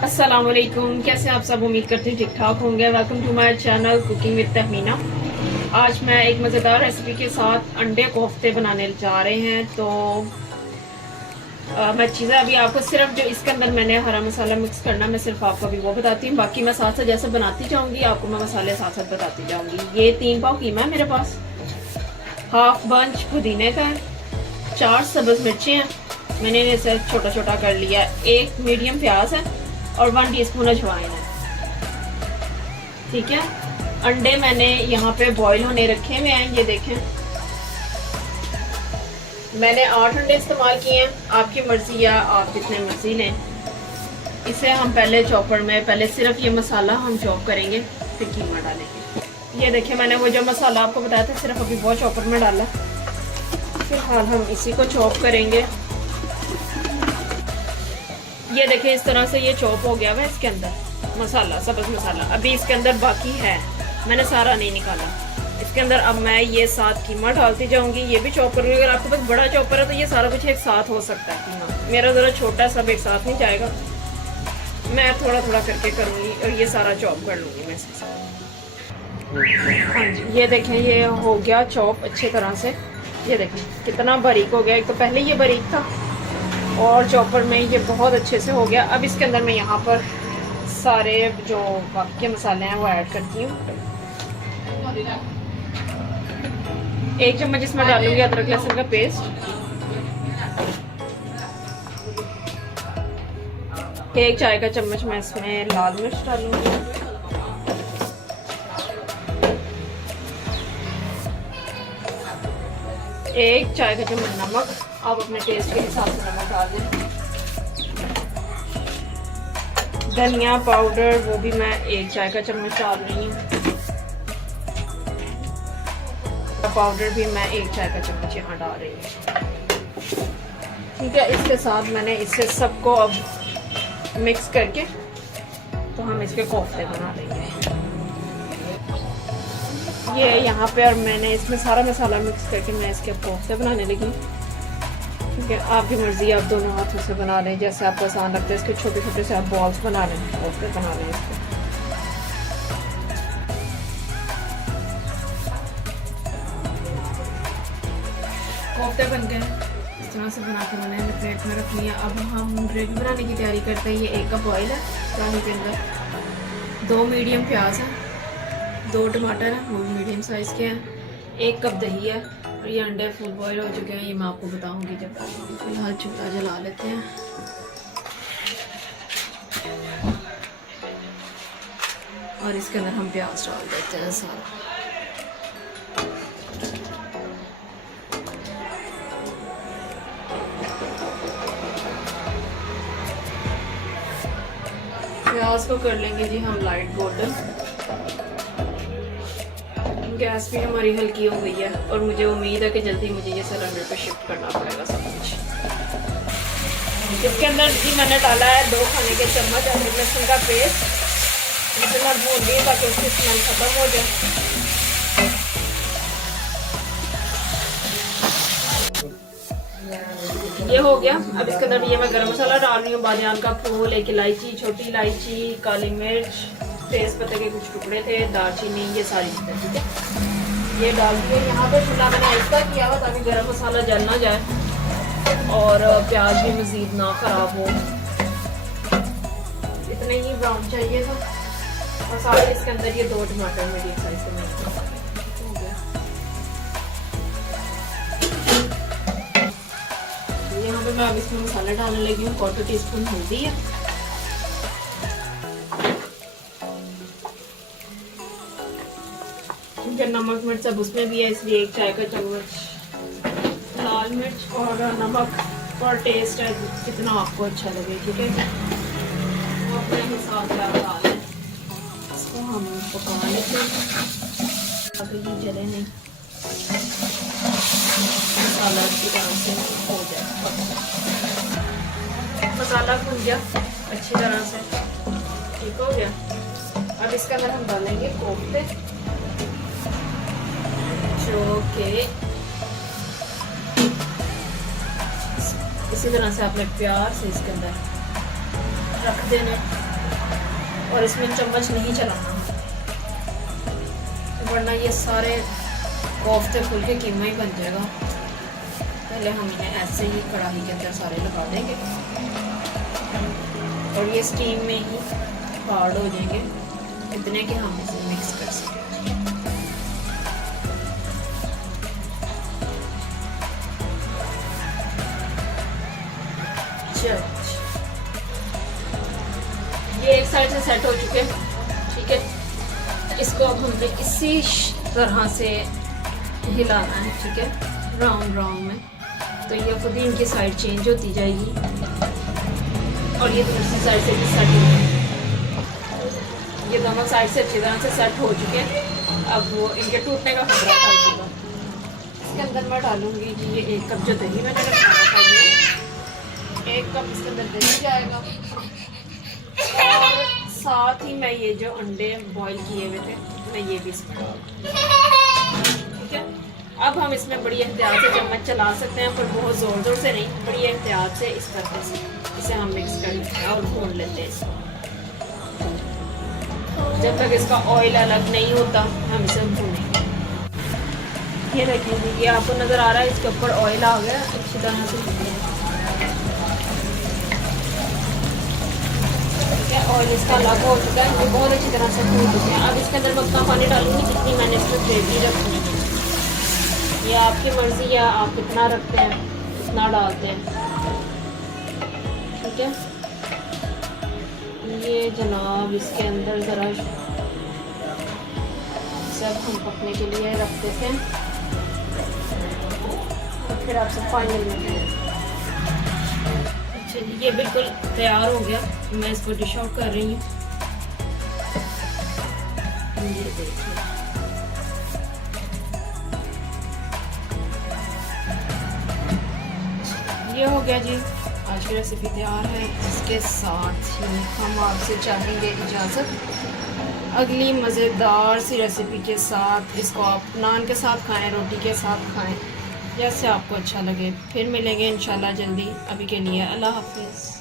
अस्सलाम वालेकुम, कैसे आप सब? उम्मीद करती हूँ ठीक ठाक होंगे। Welcome to my channel cooking with Tahmina. आज मैं एक मज़ेदार रेसिपी के साथ अंडे कोफ्ते बनाने जा रहे हैं। तो मैं चीज़ें अभी आपको सिर्फ जो इसके अंदर मैंने हरा मसाला मिक्स करना, मैं सिर्फ आपको अभी वो बताती हूँ। बाकी मैं साथ साथ जैसे बनाती जाऊँगी आपको मैं मसाले साथ साथ बताती जाऊँगी। ये 3 पाव कीमा है मेरे पास, हाफ बंच पुदीने का है, 4 सब्ज़ मिर्चें हैं, मैंने इसे छोटा छोटा कर लिया, 1 मीडियम प्याज है और 1 टीस्पून अजवाइन है। ठीक है, अंडे मैंने यहाँ पे बॉईल होने रखे हुए हैं। ये देखें, मैंने 8 अंडे इस्तेमाल किए हैं। आपकी मर्जी या आप जितने मर्जी लें। इसे हम पहले चॉपर में पहले सिर्फ ये मसाला हम चॉप करेंगे, फिर कीमा डालेंगे। ये देखें, मैंने वो जो मसाला आपको बताया था सिर्फ अभी वो चॉपर में डाला। फिलहाल हम इसी को चॉप करेंगे। ये देखें, इस तरह से ये चॉप हो गया हुआ है। इसके अंदर मसाला, सब्ज़ मसाला अभी इसके अंदर बाकी है, मैंने सारा नहीं निकाला। इसके अंदर अब मैं ये साथ कीमा डालती जाऊंगी। ये भी चॉप करूँगी। अगर आपके पास बड़ा चॉपर है तो ये सारा कुछ एक साथ हो सकता है। कीमा मेरा ज़रा छोटा, सब एक साथ नहीं जाएगा। मैं थोड़ा थोड़ा करके करूँगी और ये सारा चॉप कर लूँगी मैं इसके साथ। हाँ जी, ये देखें, ये हो गया चॉप अच्छी तरह से। ये देखें कितना बारीक हो गया। एक तो पहले ये बारीक था और चॉपर में ये बहुत अच्छे से हो गया। अब इसके अंदर मैं यहाँ पर सारे जो बाकी के मसाले हैं वो ऐड करती हूँ। 1 चम्मच इसमें डालूंगी अदरक लहसुन का पेस्ट, 1 चाय का चम्मच मैं इसमें लाल मिर्च डालूंगी, 1 चाय का चम्मच नमक। आप अपने टेस्ट के हिसाब से नमक डाल दें। धनिया पाउडर वो भी मैं 1 चाय का चम्मच डाल रही हूँ। पाउडर भी मैं 1 चाय का चम्मच यहाँ डाल रही हूँ। ठीक है, इसके साथ मैंने इसे सबको अब मिक्स करके तो हम इसके कोफ्ते बना लेंगे। ये यहाँ पे और मैंने इसमें सारा मसाला मिक्स करके मैं इसके कोफ्ते बनाने लगी। ठीक है, आपकी मर्जी, आप दोनों हाथों से बना लें जैसे आपको आसान लगता है। इसके छोटे छोटे से आप बॉल्स बना लें, कोफ्ते बना लें इसके। कोफ्ते बन गए, इस तरह से बना के मैंने प्लेट में रख लिया। अब हम ग्रेवी बनाने की तैयारी करते हैं। ये 1 कप ऑयल है कढ़ाई के अंदर, 2 मीडियम प्याज है, 2 टमाटर हैं वो मीडियम साइज़ के हैं, 1 कप दही है और ये अंडे फुल बॉईल हो चुके हैं। ये मैं आपको बताऊंगी जब। फिलहाल चूल्हा जला लेते हैं। और इसके अंदर हम प्याज डाल देते हैं सारा। प्याज को कर लेंगे जी हम लाइट गोल्डन। गैस भी हमारी हल्की हो गई है और मुझे उम्मीद है कि जल्दी मुझे ये सिलेंडर पे शिफ्ट करना पड़ेगा सब कुछ। इसके अंदर जी मैंने डाला है 2 खाने के चम्मच अदरक लहसुन का पेस्ट। इसे मैं भून दी ताकि उसकी स्मेल खत्म हो जाए। ये हो गया। अब इसके अंदर ये मैं गरम मसाला डाल रही हूँ, बादियान का फूल, 1 इलायची, छोटी इलायची, काली मिर्च, तेज पत्ते के कुछ टुकड़े थे, दालचीनी, ये सारी चीज़ें। ठीक है, ये डाल के यहाँ पे चूल्हा मैंने ऐसा किया हुआ ताकि गरम मसाला जल ना जाए और प्याज भी मज़ीद ना ख़राब हो। इतने ही ब्राउन चाहिए था। और साथ ही इसके अंदर ये 2 टमाटर मीडियम साइज के मैंने हो गया। यहाँ पे मैं अब इसमें मसाला डालने लगी हूँ। 1/4 टीस्पून हल्दी है, नमक मिर्च सब उसमें भी है इसलिए 1 चाय का चम्मच लाल मिर्च और नमक और टेस्ट है जितना आपको अच्छा लगे। ठीक है, वो अपने हिसाब से आप डालें। इसको हम पका लेते हैं ताकि ये जले नहीं, मसाला अच्छी तरह से हो जाए। मसाला भुन गया अच्छी तरह से, ठीक हो गया। अब इसके अंदर हम डालेंगे कोफ्ते जो के इसी तरह से आपने प्यार से इसके अंदर रख देना। और इसमें चम्मच नहीं चलाना, वरना ये सारे कोफ्ते फुल के कीमा ही बन जाएगा। पहले हम इन्हें ऐसे ही कढ़ाई के अंदर सारे लगा देंगे और ये स्टीम में ही हार्ड हो जाएंगे, इतने कि हम इसे मिक्स कर सकें। ये एक साइड से सेट हो चुके हैं, ठीक है। इसको अब हमें इसी तरह से हिलाना है, ठीक है, राउंड राउंड में। तो ये खुद ही इनकी साइड चेंज होती जाएगी और ये दूसरी साइड से भी सेट हो गए। ये दोनों साइड से अच्छी तरह से सेट हो चुके हैं। अब वो इनके टूटने का खतरा था चुका। इसके अंदर मैं डालूंगी जी ये 1 कप जो दही मैंने रखा था, ये 1 कप इसके अंदर दही जाएगा और साथ ही मैं ये जो अंडे बॉईल किए हुए थे मैं ये भी इसमें डाल दूँगी, ठीक है। अब हम इसमें बड़ी एहतियात से चम्मच चला सकते हैं, पर बहुत ज़ोर ज़ोर से नहीं, बड़ी एहतियात से इस तरह से इसे हम मिक्स कर लेते हैं और भून लेते हैं इसको। जब तक इसका ऑयल अलग नहीं होता हम इसे भूनेंगे। ये देखिए, ये आपको नज़र आ रहा है, इसके ऊपर ऑयल आ गया अच्छी तरह से। ठीक है, ऑयल इसका अलग हो चुका है, ये बहुत अच्छी तरह से भून चुके हैं। अब इसके अंदर मैं उतना पानी डालूंगी जितनी मैंने इसमें ग्रेवी रखनी है। ये आपकी मर्ज़ी है, आप कितना रखते हैं कितना डालते हैं, ठीक है। ये जनाब इसके अंदर ज़रा सब हम पकने के लिए रख देते हैं और फिर आपसे फाइनल में। अच्छा जी, ये बिल्कुल तैयार हो गया, मैं इसको डिश आउट कर रही हूँ। ये देखिए, ये हो गया जी, आज की रेसिपी तैयार है। इसके साथ ही हम आपसे चाहेंगे इजाज़त अगली मज़ेदार सी रेसिपी के साथ। इसको आप नान के साथ खाएं, रोटी के साथ खाएं, जैसे आपको अच्छा लगे। फिर मिलेंगे इंशाल्लाह जल्दी। अभी के लिए अल्लाह हाफ़िज़।